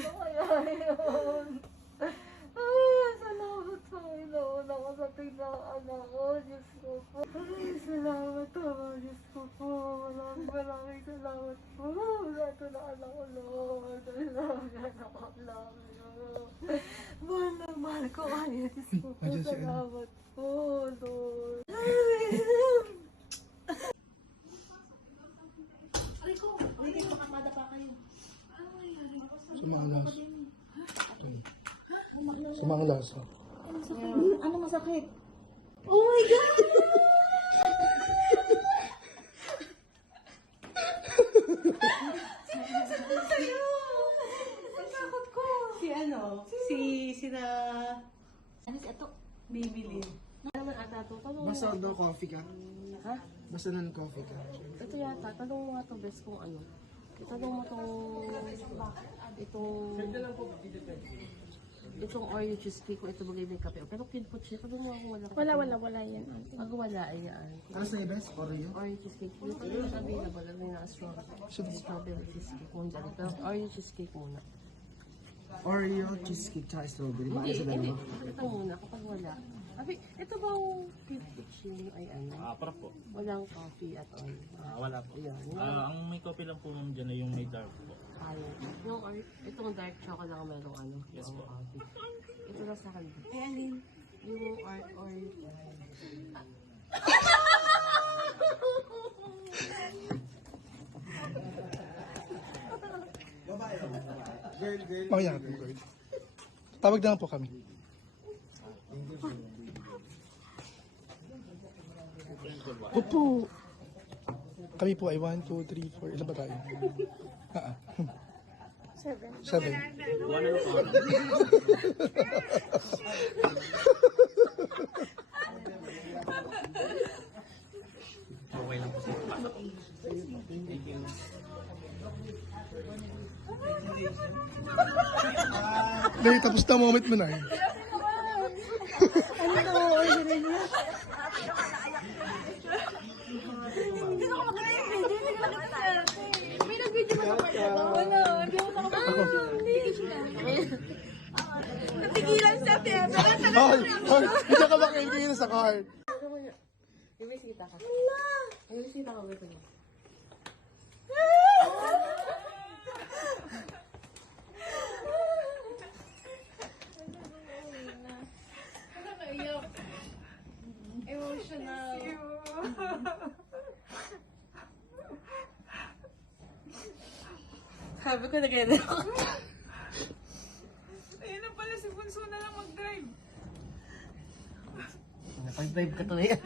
Ano kaya yun? Salamat sa Panginoon. Nakasating na ang anak ko. Diyos ko po. Salamat po. Diyos ko po. Maraming salamat po. Wala ito na anak ko, Lord. Anak ko, Lord. Mahal ko kayo. Diyos ko po. Salamat po, Lord. Aray ko. Uy, makamada pa kayo. Sumanglas. Sumanglas. Ano masakit? Oh my God! Sina... Ano si Ato? Bibilin. Ano naman ata ito? Basta daw coffee ka? Ha? Basta nan coffee ka? Ito yata. Tanong mo nga ito, best kung ano. Tanong mo itong Oreo cheesecake ko, ito bagay ng kape. Pero kinput siya. Tanong mo ako Wala yan. Pag wala, ayan. Ano sa best? Oreo? Oreo cheesecake. Ito yung available. Ano yung strawberry cheesecake mo dyan. Pero Oreo cheesecake muna. Oreo, cheesecake, tsaka strawberry. Bakit sa Hindi. dalawa? Ito muna kapag wala. Abi, ito bang kitchen ay ano? Para po. Walang coffee at all. Wala po. Ayan. Ang may coffee lang po ma'am dyan ay yung may dark po. Yung itong dark chocolate lang merong ano? Yes po. Coffee. Ito na sa akin. Eh, alin? Yung Mamaya natin, Lord. Tawag na lang po kami. Opo. Kami po ay 1, 2, 3, 4. Ilan ba tayo? 7. One and one. Okay lang po siya. Thank you. Dahil tapos na moment mo na eh. May nag-video mo naman ito. Wala, hindi mo natigilan siya, Tia. Hoy! Hindi ka makaibigay sa card. May bisita ka. May bisita ka. Wait mo. Emotional. Sabi ko na ganyan. Ayun na pala si Bunso na lang mag-drive. Napag-drive ka to yan.